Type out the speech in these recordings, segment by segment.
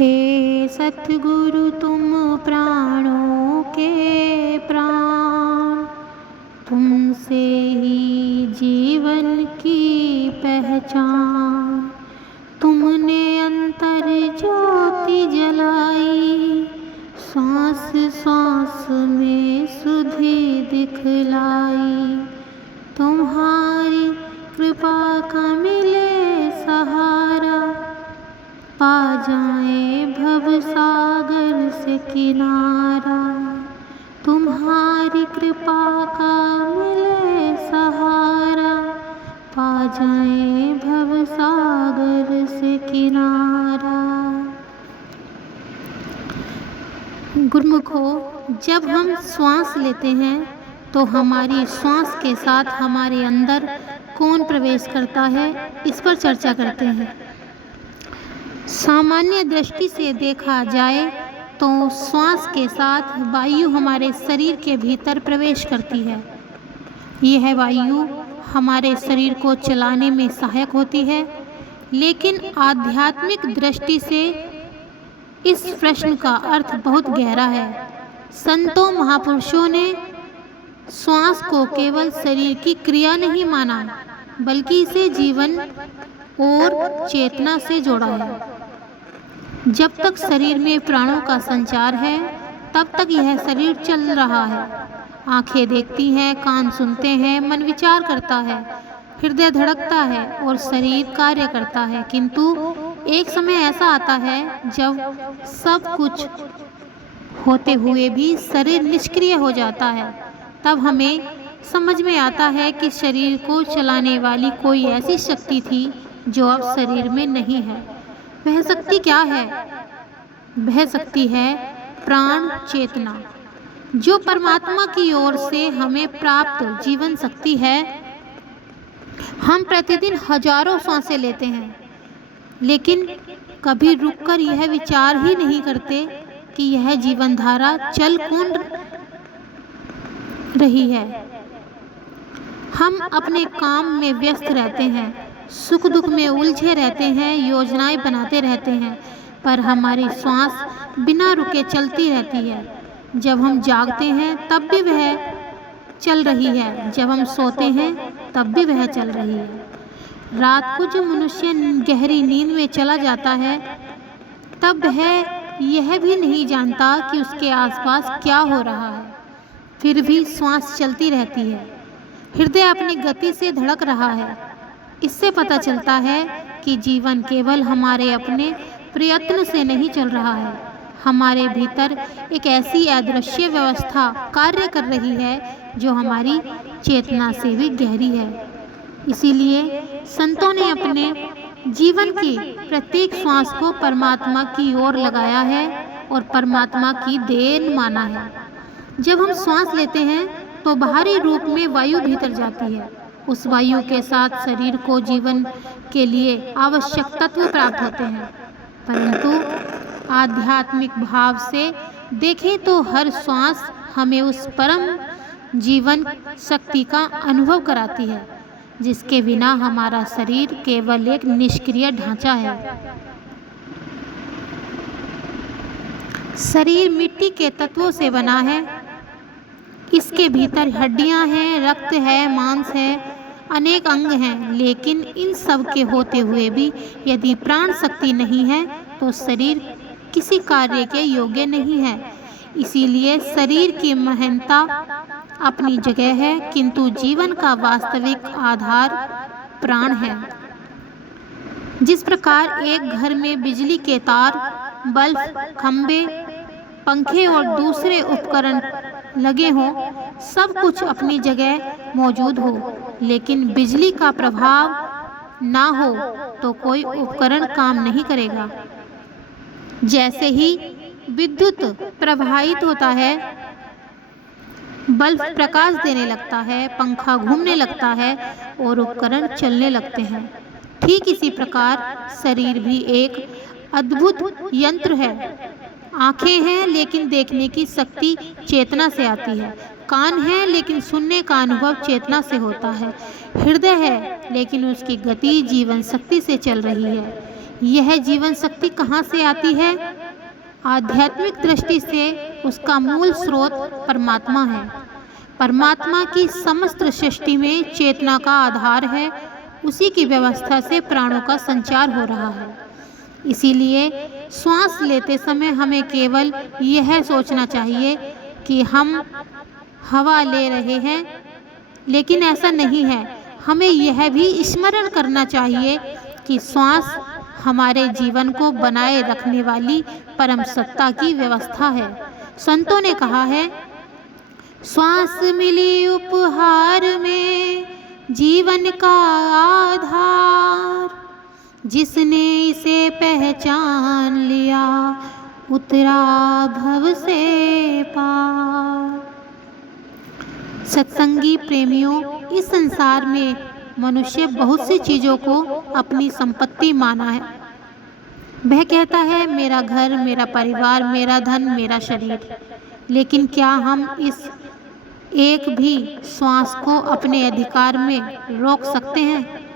हे सतगुरु तुम प्राणों के प्राण, तुमसे ही जीवन की पहचान। तुमने अंतर ज्योति जलाई, सांस सांस में सुधि दिखलाई। तुम्हारी कृपा का मिले सहारा, पा जाए भव सागर से किनारा। तुम्हारी कृपा का मिले सहारा, पा जाए भव सागर से किनारा। गुरुमुखो, जब हम श्वास लेते हैं तो हमारी श्वास के साथ हमारे अंदर कौन प्रवेश करता है, इस पर चर्चा करते हैं। सामान्य दृष्टि से देखा जाए तो श्वास के साथ वायु हमारे शरीर के भीतर प्रवेश करती है। यह वायु हमारे शरीर को चलाने में सहायक होती है, लेकिन आध्यात्मिक दृष्टि से इस प्रश्न का अर्थ बहुत गहरा है। संतों महापुरुषों ने श्वास को केवल शरीर की क्रिया नहीं माना, बल्कि इसे जीवन और चेतना से जोड़ा है। जब तक शरीर में प्राणों का संचार है, तब तक यह शरीर चल रहा है। आंखें देखती हैं, कान सुनते हैं, मन विचार करता है, हृदय धड़कता है और शरीर कार्य करता है। किंतु एक समय ऐसा आता है जब सब कुछ होते हुए भी शरीर निष्क्रिय हो जाता है। तब हमें समझ में आता है कि शरीर को चलाने वाली कोई ऐसी शक्ति थी जो अब शरीर में नहीं है। वह शक्ति क्या है? वह शक्ति है प्राण चेतना, जो परमात्मा की ओर से हमें प्राप्त जीवन शक्ति है। हम प्रतिदिन हजारों सांसें लेते हैं, लेकिन कभी रुककर यह विचार ही नहीं करते कि यह जीवन धारा चल कौन रही है। हम अपने काम में व्यस्त रहते हैं, सुख दुख में उलझे रहते हैं, योजनाएं बनाते रहते हैं, पर हमारी श्वास बिना रुके चलती रहती है। जब हम जागते हैं तब भी वह चल रही है, जब हम सोते हैं तब भी वह चल रही है। रात को जब मनुष्य गहरी नींद में चला जाता है, तब वह यह भी नहीं जानता कि उसके आसपास क्या हो रहा है, फिर भी श्वास चलती रहती है। हृदय अपनी गति से धड़क रहा है। इससे पता चलता है कि जीवन केवल हमारे अपने प्रयत्न से नहीं चल रहा है। हमारे भीतर एक ऐसी अदृश्य व्यवस्था कार्य कर रही है जो हमारी चेतना से भी गहरी है। इसीलिए संतों ने अपने जीवन की प्रत्येक श्वास को परमात्मा की ओर लगाया है और परमात्मा की देन माना है। जब हम श्वास लेते हैं तो बाहरी रूप में वायु भीतर जाती है। उस वायु के साथ शरीर को जीवन के लिए आवश्यक तत्व प्राप्त होते हैं, परंतु आध्यात्मिक भाव से देखें तो हर श्वास हमें उस परम जीवन शक्ति का अनुभव कराती है, जिसके बिना हमारा शरीर केवल एक निष्क्रिय ढांचा है। शरीर मिट्टी के तत्वों से बना है। इसके भीतर हड्डियां हैं, रक्त है, मांस है, अनेक अंग हैं, लेकिन इन सब के होते हुए भी यदि प्राण शक्ति नहीं है तो शरीर किसी कार्य के योग्य नहीं है। इसीलिए शरीर की महानता अपनी जगह है, किंतु जीवन का वास्तविक आधार प्राण है। जिस प्रकार एक घर में बिजली के तार, बल्ब, खंभे, पंखे और दूसरे उपकरण लगे हों, सब कुछ अपनी जगह मौजूद हो, लेकिन बिजली का प्रभाव ना हो तो कोई उपकरण काम नहीं करेगा। जैसे ही विद्युत प्रवाहित होता है, बल्ब प्रकाश देने लगता है, पंखा घूमने लगता है और उपकरण चलने लगते हैं। ठीक इसी प्रकार शरीर भी एक अद्भुत यंत्र है। आंखें हैं लेकिन देखने की शक्ति चेतना से आती है, कान है लेकिन सुनने का अनुभव चेतना से होता है, हृदय है लेकिन उसकी गति जीवन शक्ति से चल रही है। यह जीवन शक्ति कहाँ से आती है? आध्यात्मिक दृष्टि से उसका मूल स्रोत परमात्मा है। परमात्मा की समस्त सृष्टि में चेतना का आधार है। उसी की व्यवस्था से प्राणों का संचार हो रहा है। इसीलिए श्वास लेते समय हमें केवल यह सोचना चाहिए कि हम हवा ले रहे हैं, लेकिन ऐसा नहीं है। हमें यह भी स्मरण करना चाहिए कि श्वास हमारे जीवन को बनाए रखने वाली परम सत्ता की व्यवस्था है। संतों ने कहा है, श्वास मिली उपहार में जीवन का आधार, जिसने इसे पहचान लिया उतरा भव से पार। सत्संगी प्रेमियों, इस संसार में मनुष्य बहुत सी चीज़ों को अपनी संपत्ति माना है। वह कहता है, मेरा घर, मेरा परिवार, मेरा धन, मेरा शरीर। लेकिन क्या हम इस एक भी श्वास को अपने अधिकार में रोक सकते हैं?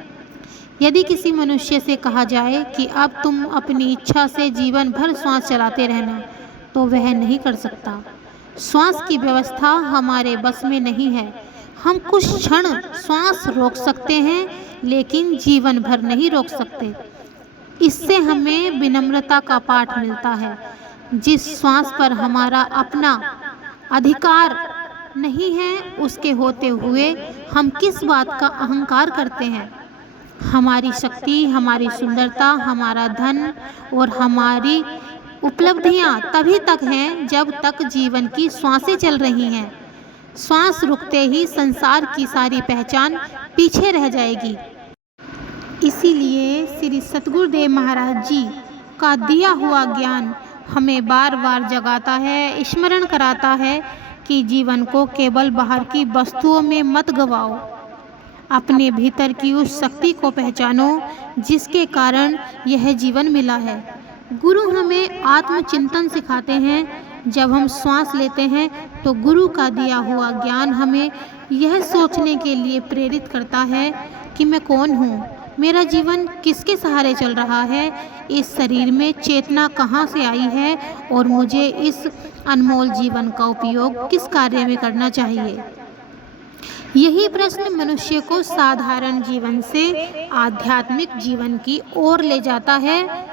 यदि किसी मनुष्य से कहा जाए कि अब तुम अपनी इच्छा से जीवन भर श्वास चलाते रहना, तो वह नहीं कर सकता। श्वास की व्यवस्था हमारे बस में नहीं है। हम कुछ क्षण श्वास रोक सकते हैं, लेकिन जीवन भर नहीं रोक सकते। इससे हमें विनम्रता का पाठ मिलता है। जिस श्वास पर हमारा अपना अधिकार नहीं है, उसके होते हुए हम किस बात का अहंकार करते हैं? हमारी शक्ति, हमारी सुंदरता, हमारा धन और हमारी उपलब्धियां तभी तक हैं जब तक जीवन की श्वासें चल रही हैं। श्वास रुकते ही संसार की सारी पहचान पीछे रह जाएगी। इसीलिए श्री सतगुरुदेव महाराज जी का दिया हुआ ज्ञान हमें बार बार जगाता है, स्मरण कराता है कि जीवन को केवल बाहर की वस्तुओं में मत गवाओ। अपने भीतर की उस शक्ति को पहचानो जिसके कारण यह जीवन मिला है। गुरु हमें आत्मचिंतन सिखाते हैं। जब हम श्वास लेते हैं तो गुरु का दिया हुआ ज्ञान हमें यह सोचने के लिए प्रेरित करता है कि मैं कौन हूँ, मेरा जीवन किसके सहारे चल रहा है, इस शरीर में चेतना कहाँ से आई है और मुझे इस अनमोल जीवन का उपयोग किस कार्य में करना चाहिए। यही प्रश्न मनुष्य को साधारण जीवन से आध्यात्मिक जीवन की ओर ले जाता है।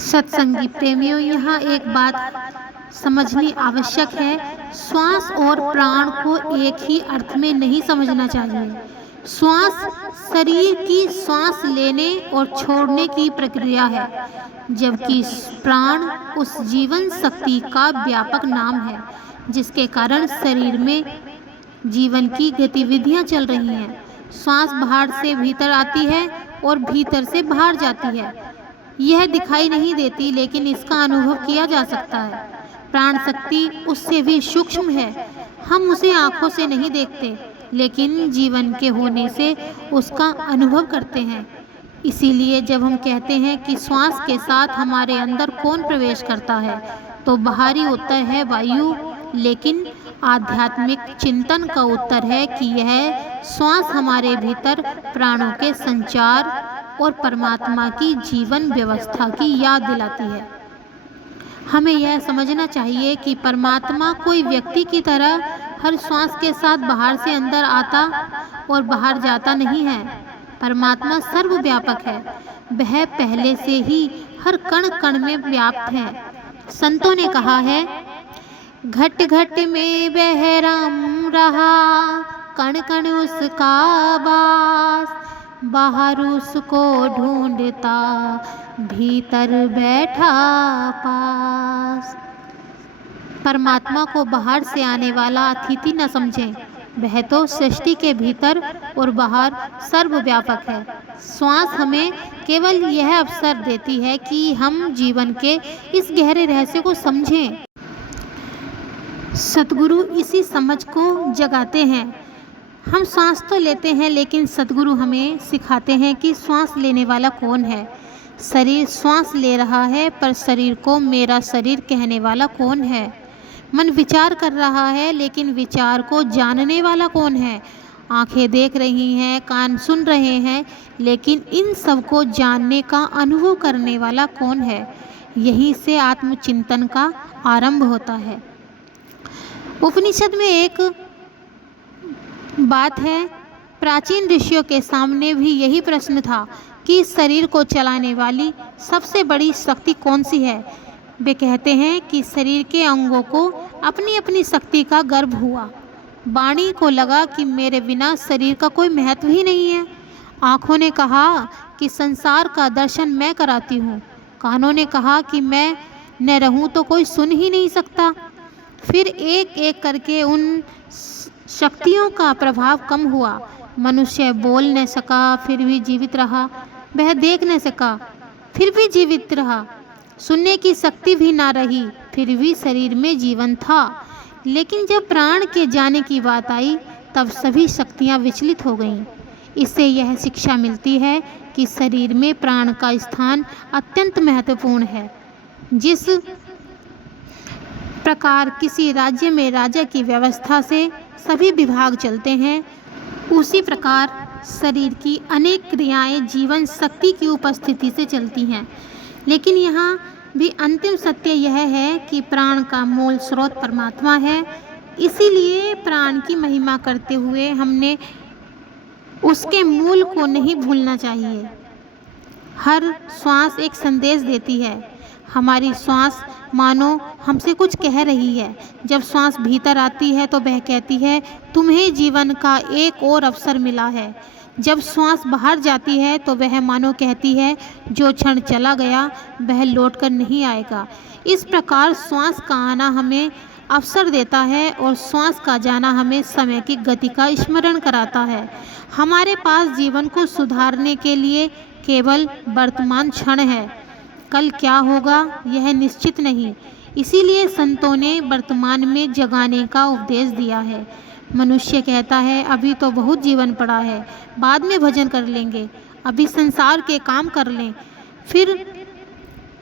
सत्संगी प्रेमियों, यहाँ एक बात समझनी आवश्यक है। श्वास और प्राण को एक ही अर्थ में नहीं समझना चाहिए। श्वास शरीर की सांस लेने और छोड़ने की प्रक्रिया है, जबकि प्राण उस जीवन शक्ति का व्यापक नाम है जिसके कारण शरीर में जीवन की गतिविधियां चल रही हैं। श्वास बाहर से भीतर आती है और भीतर से बाहर जाती है। यह दिखाई नहीं देती, लेकिन इसका अनुभव किया जा सकता है। प्राण शक्ति उससे भी सूक्ष्म है। हम उसे आँखों से नहीं देखते, लेकिन जीवन के होने से उसका अनुभव करते हैं। इसीलिए जब हम कहते हैं कि श्वास के साथ हमारे अंदर कौन प्रवेश करता है, तो बाहरी उत्तर है वायु, लेकिन आध्यात्मिक चिंतन का उत्तर है कि यह श्वास हमारे भीतर प्राणों के संचार और परमात्मा की जीवन व्यवस्था की याद दिलाती है। हमें यह समझना चाहिए कि परमात्मा कोई व्यक्ति की तरह हर श्वास के साथ बाहर से अंदर आता और बाहर जाता नहीं है। परमात्मा सर्वव्यापक है। वह पहले से ही हर कण कण में व्याप्त है। संतों ने कहा है, घट घट में वह राम रहा, कण कण उसका वास, बाहर उसको ढूंढता, भीतर बैठा पास। परमात्मा को बाहर से आने वाला अतिथि न समझें, वह तो सृष्टि के भीतर और बाहर सर्वव्यापक है। श्वास हमें केवल यह अवसर देती है कि हम जीवन के इस गहरे रहस्य को समझें। सतगुरु इसी समझ को जगाते हैं। हम सांस तो लेते हैं, लेकिन सतगुरु हमें सिखाते हैं कि श्वास लेने वाला कौन है। शरीर श्वास ले रहा है, पर शरीर को मेरा शरीर कहने वाला कौन है। मन विचार कर रहा है, लेकिन विचार को जानने वाला कौन है। आंखें देख रही हैं, कान सुन रहे हैं, लेकिन इन सब को जानने का अनुभव करने वाला कौन है? यहीं से आत्मचिंतन का आरंभ होता है। उपनिषद में एक बात है, प्राचीन ऋषियों के सामने भी यही प्रश्न था कि शरीर को चलाने वाली सबसे बड़ी शक्ति कौन सी है? वे कहते हैं कि शरीर के अंगों को अपनी अपनी शक्ति का गर्व हुआ। वाणी को लगा कि मेरे बिना शरीर का कोई महत्व ही नहीं है। आँखों ने कहा कि संसार का दर्शन मैं कराती हूँ। कानों ने कहा कि मैं न रहूँ तो कोई सुन ही नहीं सकता। फिर एक एक करके उन शक्तियों का प्रभाव कम हुआ। मनुष्य बोल न सका, फिर भी जीवित रहा। वह देख न सका, फिर भी जीवित रहा। सुनने की शक्ति भी ना रही, फिर भी शरीर में जीवन था। लेकिन जब प्राण के जाने की बात आई, तब सभी शक्तियाँ विचलित हो गईं। इससे यह शिक्षा मिलती है कि शरीर में प्राण का स्थान अत्यंत महत्वपूर्ण है। जिस प्रकार किसी राज्य में राजा की व्यवस्था से सभी विभाग चलते हैं, उसी प्रकार शरीर की अनेक क्रियाएं जीवन शक्ति की उपस्थिति से चलती हैं। लेकिन यहाँ भी अंतिम सत्य यह है कि प्राण का मूल स्रोत परमात्मा है। इसीलिए प्राण की महिमा करते हुए हमने उसके मूल को नहीं भूलना चाहिए। हर श्वास एक संदेश देती है। हमारी श्वास मानो हमसे कुछ कह रही है। जब श्वास भीतर आती है तो वह कहती है, तुम्हें जीवन का एक और अवसर मिला है। जब श्वास बाहर जाती है तो वह मानो कहती है, जो क्षण चला गया वह लौटकर नहीं आएगा। इस प्रकार श्वास का आना हमें अवसर देता है और श्वास का जाना हमें समय की गति का स्मरण कराता है। हमारे पास जीवन को सुधारने के लिए केवल वर्तमान क्षण है। कल क्या होगा यह निश्चित नहीं। इसीलिए संतों ने वर्तमान में जगाने का उपदेश दिया है। मनुष्य कहता है, अभी तो बहुत जीवन पड़ा है, बाद में भजन कर लेंगे, अभी संसार के काम कर लें, फिर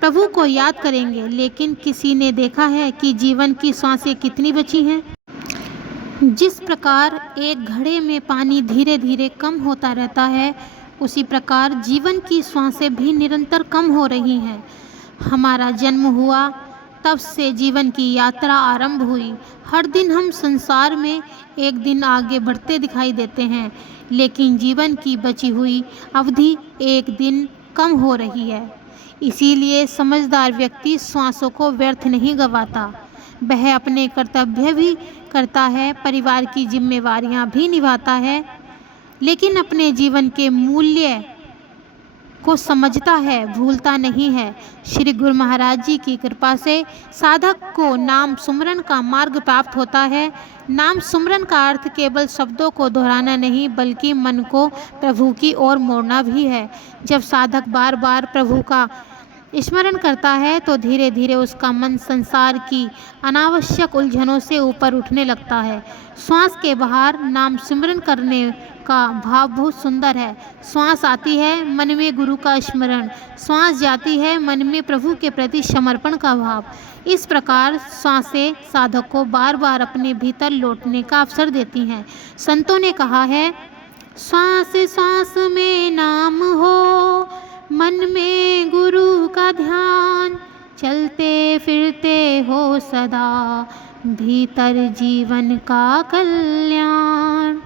प्रभु को याद करेंगे। लेकिन किसी ने देखा है कि जीवन की सांसें कितनी बची हैं? जिस प्रकार एक घड़े में पानी धीरे धीरे कम होता रहता है, उसी प्रकार जीवन की सांसें भी निरंतर कम हो रही हैं। हमारा जन्म हुआ, तब से जीवन की यात्रा आरंभ हुई। हर दिन हम संसार में एक दिन आगे बढ़ते दिखाई देते हैं, लेकिन जीवन की बची हुई अवधि एक दिन कम हो रही है। इसीलिए समझदार व्यक्ति श्वासों को व्यर्थ नहीं गंवाता। वह अपने कर्तव्य भी करता है, परिवार की जिम्मेवारियां भी निभाता है, लेकिन अपने जीवन के मूल्य को समझता है, भूलता नहीं है। श्री गुरु महाराज जी की कृपा से साधक को नाम सुमरन का मार्ग प्राप्त होता है। नाम सुमरन का अर्थ केवल शब्दों को दोहराना नहीं, बल्कि मन को प्रभु की ओर मोड़ना भी है। जब साधक बार बार प्रभु का स्मरण करता है तो धीरे धीरे उसका मन संसार की अनावश्यक उलझनों से ऊपर उठने लगता है। श्वास के बाहर नाम सिमरन करने का भाव बहुत सुंदर है। श्वास आती है, मन में गुरु का स्मरण, श्वास जाती है, मन में प्रभु के प्रति समर्पण का भाव। इस प्रकार श्वासें साधक को बार बार अपने भीतर लौटने का अवसर देती हैं। संतों ने कहा है, श्वास श्वास में नाम हो, मन में गुरु का ध्यान, चलते फिरते हो सदा, भीतर जीवन का कल्याण।